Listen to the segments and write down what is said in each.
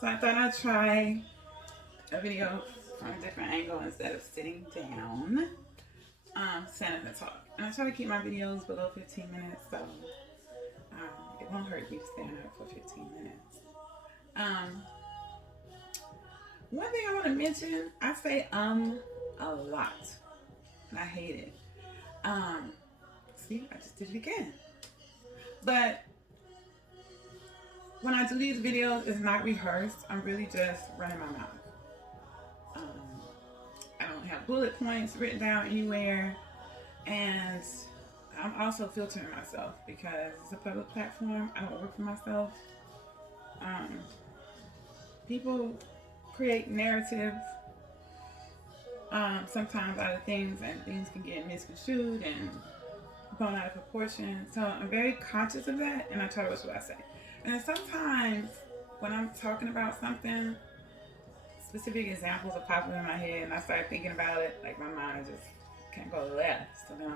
So I thought I'd try a video from a different angle instead of sitting down, standing and talk. And I try to keep my videos below 15 minutes, so it won't hurt you to stand up for 15 minutes. Um, One thing I want to mention, I say a lot, and I hate it. Um, See, I just did it again. But when I do these videos, it's not rehearsed. I'm really just running my mouth. Um, I don't have bullet points written down anywhere, and I'm also filtering myself because it's a public platform. I don't work for myself. Um, People create narratives sometimes out of things, and things can get misconstrued and blown out of proportion. So I'm very conscious of that, and I try to watch what I say. And sometimes when I'm talking about something, specific examples are popping in my head, and I start thinking about it, like my mind just can't go left. So then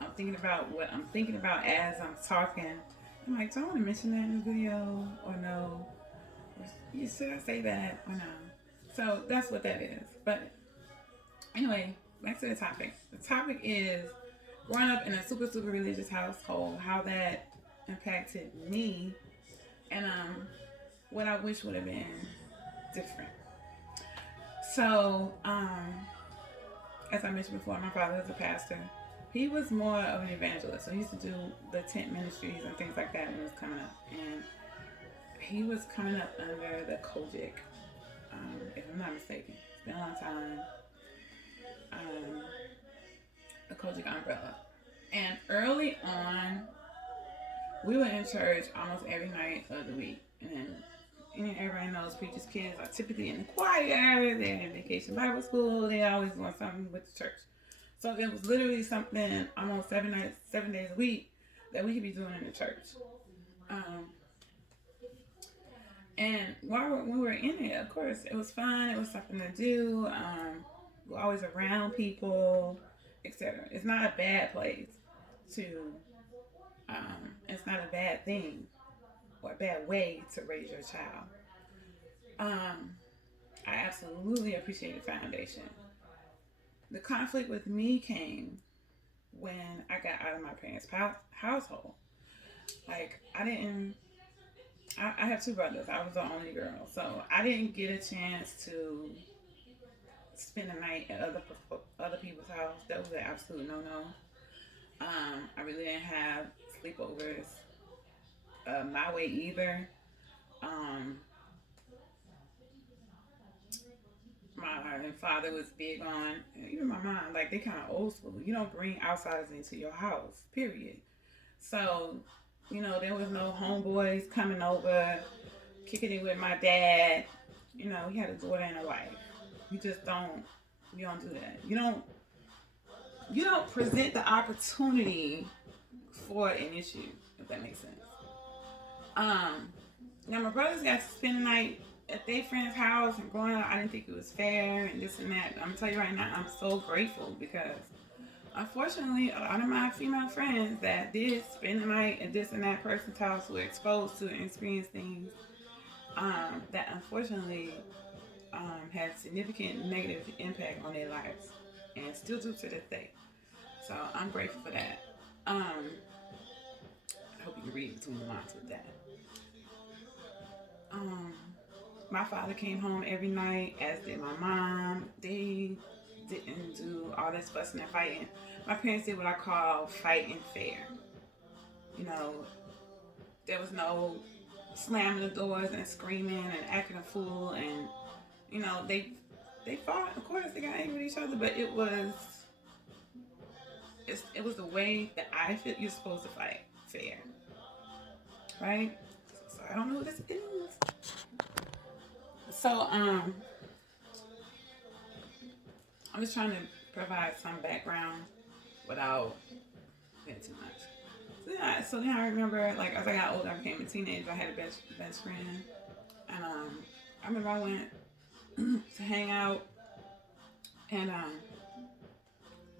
I'm thinking about what I'm thinking about as I'm talking. I'm like, do I want to mention that in the video or no? Should I say that or no? So that's what that is. But anyway, back to the topic. The topic is growing up in a super, super religious household, how that impacted me, and what I wish would have been different. So, as I mentioned before, my father was a pastor. He was more of an evangelist, so he used to do the tent ministries and things like that when he was coming up. And he was coming up under the Kojic, if I'm not mistaken. It's been a long time. The Kojic umbrella. And early on, we were in church almost every night of the week. And everybody knows preachers' kids are typically in the choir, they're in vacation Bible school, they always want something with the church. So it was literally something almost 7 days a week that we could be doing in the church. And while we were in it, of course, it was fun. It was something to do. We're always around people, etc. It's not a bad place to. It's not a bad thing or a bad way to raise your child. I absolutely appreciate the foundation. The conflict with me came when I got out of my parents' household. Like, I have two brothers. I was the only girl. So I didn't get a chance to spend the night at other people's house. That was an absolute no-no. I really didn't have sleepovers my way either. My father was big on, even my mom, like they kind of old school. You don't bring outsiders into your house, period. So, there was no homeboys coming over, kicking it with my dad. He had a daughter and a wife. You just don't, you don't do that. You don't present the opportunity for an issue, if that makes sense. Now my brothers got to spend the night at their friend's house, and growing up, I didn't think it was fair and this and that. I'm gonna tell you right now, I'm so grateful because unfortunately, a lot of my female friends that did spend the night at this and that person's house were exposed to and experienced things that unfortunately had significant negative impact on their lives and still do to this day. So I'm grateful for that. I hope you can read between the lines with that. My father came home every night, as did my mom. They didn't do all this fussing and fighting. My parents did what I call fighting fair. You know, there was no slamming the doors and screaming and acting a fool, and they fought. Of course, they got angry with each other, but it was the way that I feel you're supposed to fight fair, right? So I don't know what this is. So I'm just trying to provide some background without getting too much. So then I remember, like, as I got older, I became a teenager. I had a best friend, and I remember I went to hang out, and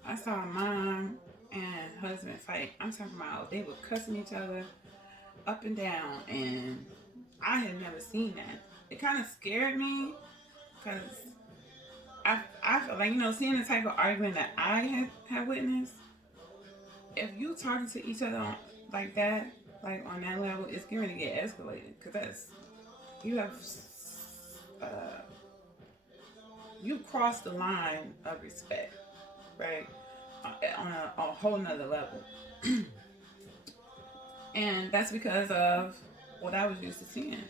I saw a mom and husband fight. I'm talking about they were cussing each other up and down, and I had never seen that. It kind of scared me because I felt like, seeing the type of argument that I had witnessed, if you talking to each other like that, like on that level, it's going to get escalated because you have, uh, you crossed the line of respect, right? On a whole nother level. And that's because of what I was used to seeing.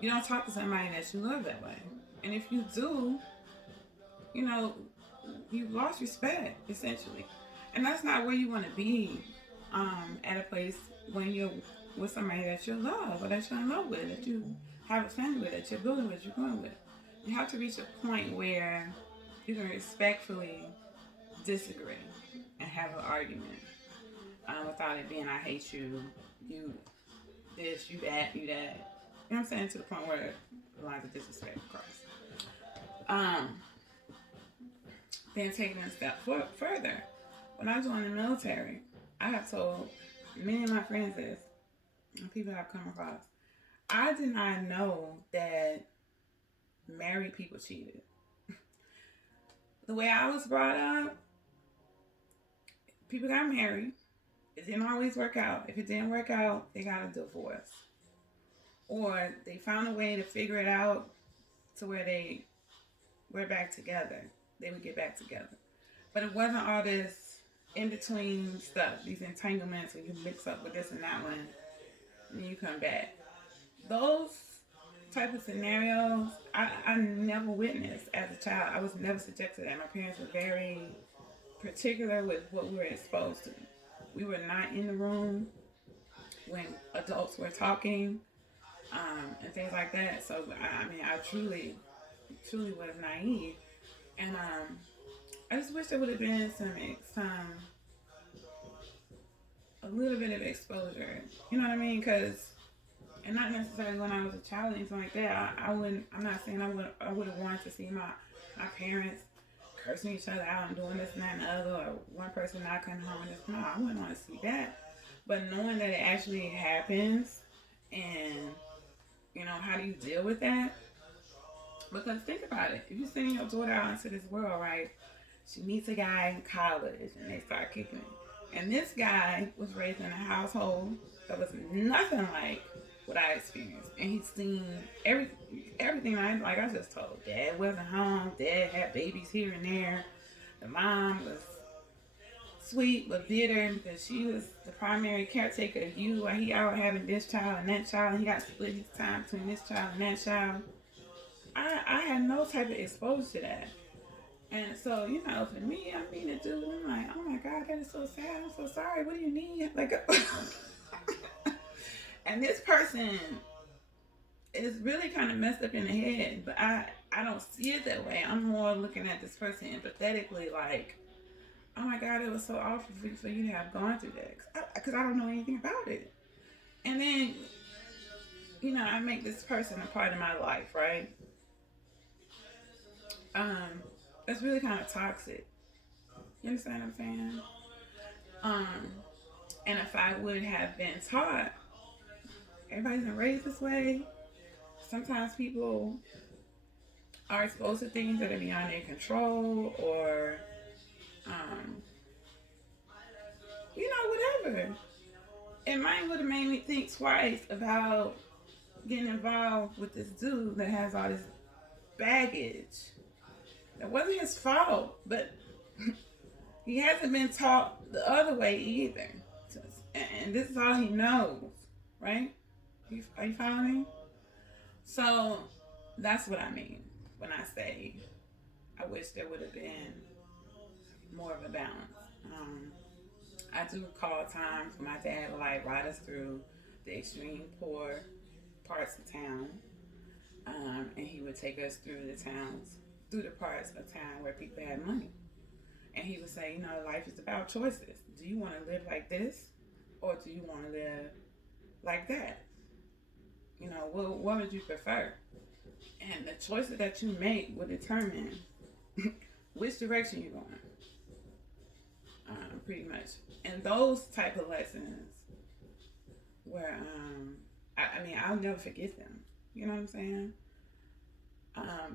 You don't talk to somebody that you love that way. And if you do, you know, you've lost respect, essentially. And that's not where you want to be at a place when you're with somebody that you love or that you're in love with, that you have a family with, that you're building with, you're going with. You have to reach a point where you can respectfully disagree and have an argument without it being I hate you, you this, you that, you that. You know what I'm saying? To the point where the lines of disrespect cross. Then taking it a step further, when I joined the military, I have told many of my friends this, and people I've come across, I did not know that married people cheated. The way I was brought up, people got married. It didn't always work out. If it didn't work out, they got a divorce. Or they found a way to figure it out to where they were back together. They would get back together. But it wasn't all this in between stuff, these entanglements where you mix up with this and that one, and then you come back. Those type of scenarios, I never witnessed as a child. I was never subjected to that. My parents were very particular with what we were exposed to. We were not in the room when adults were talking and things like that. So, I truly was naive. And I just wish there would have been a little bit of exposure. You know what I mean? Because, and not necessarily when I was a child or anything like that. I'm not saying I would have wanted to see my parents cursing each other out and doing this and that and the other, or one person not coming home and this. No, I wouldn't want to see that. But knowing that it actually happens, and how do you deal with that? Because think about it. If you're sending your daughter out into this world, right? She meets a guy in college and they start kicking it. And this guy was raised in a household that was nothing like what I experienced. And he's seen everything I just told. Dad wasn't home. Dad had babies here and there. The mom was sweet but bitter because she was the primary caretaker of you while he out having this child and that child. And he got to split his time between this child and that child. I had no type of exposure to that. And so, for me, I'm being a dude. I'm like, oh my God, that is so sad. I'm so sorry. What do you need? And this person is really kind of messed up in the head, but I don't see it that way. I'm more looking at this person empathetically, like, oh my God, it was so awful for you to have gone through that. Because I don't know anything about it. And then, I make this person a part of my life, right? That's really kind of toxic. You understand what I'm saying? And if I would have been taught, everybody's been raised this way. Sometimes people are exposed to things that are beyond their control, or, whatever. It might would have made me think twice about getting involved with this dude that has all this baggage. It wasn't his fault, but he hasn't been taught the other way either. And this is all he knows, right? Are you following me? So that's what I mean when I say I wish there would have been more of a balance. I do recall times when my dad would ride us through the extreme poor parts of town, and he would take us through the parts of town where people had money. And he would say, life is about choices. Do you want to live like this, or do you want to live like that? What would you prefer? And the choices that you make will determine which direction you're going. Pretty much. And those type of lessons where, I'll never forget them. You know what I'm saying?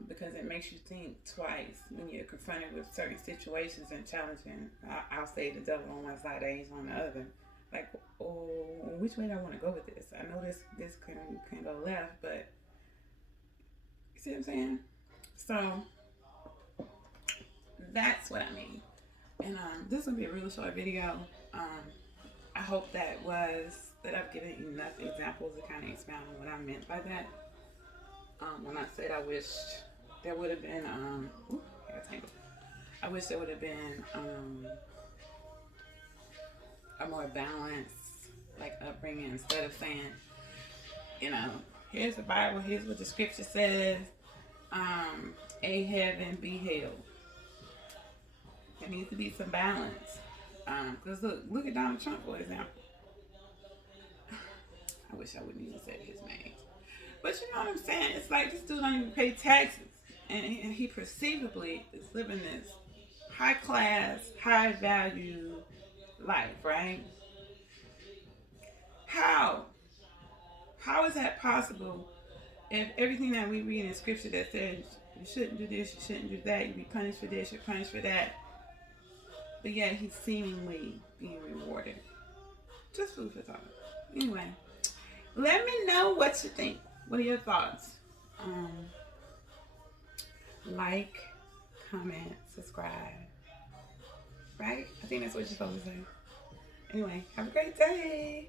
Because it makes you think twice when you're confronted with certain situations and challenging. I'll say the devil on one side, the angel on the other. Like, oh, which way do I want to go with this? I know this can go left, but you see what I'm saying? So that's what I mean. And this will be a real short video. Um, I hope that I've given enough examples to kind of expound on what I meant by that. When I said I wished there would have been, I wish there would have been a more balanced, like, upbringing instead of saying, you know, here's the Bible, here's what the scripture says, A heaven, B hell. There needs to be some balance. Because look at Donald Trump, for example. I wish I wouldn't even say his name. But you know what I'm saying? It's like this dude don't even pay taxes. And he perceivably is living this high class, high value life, right? How? How is that possible if everything that we read in scripture that says you shouldn't do this, you shouldn't do that, you be punished for this, you're punished for that, but yet he's seemingly being rewarded? Just food for thought. Anyway, let me know what you think. What are your thoughts? Like, comment, subscribe. Right? I think that's what you're supposed to say. Anyway, have a great day.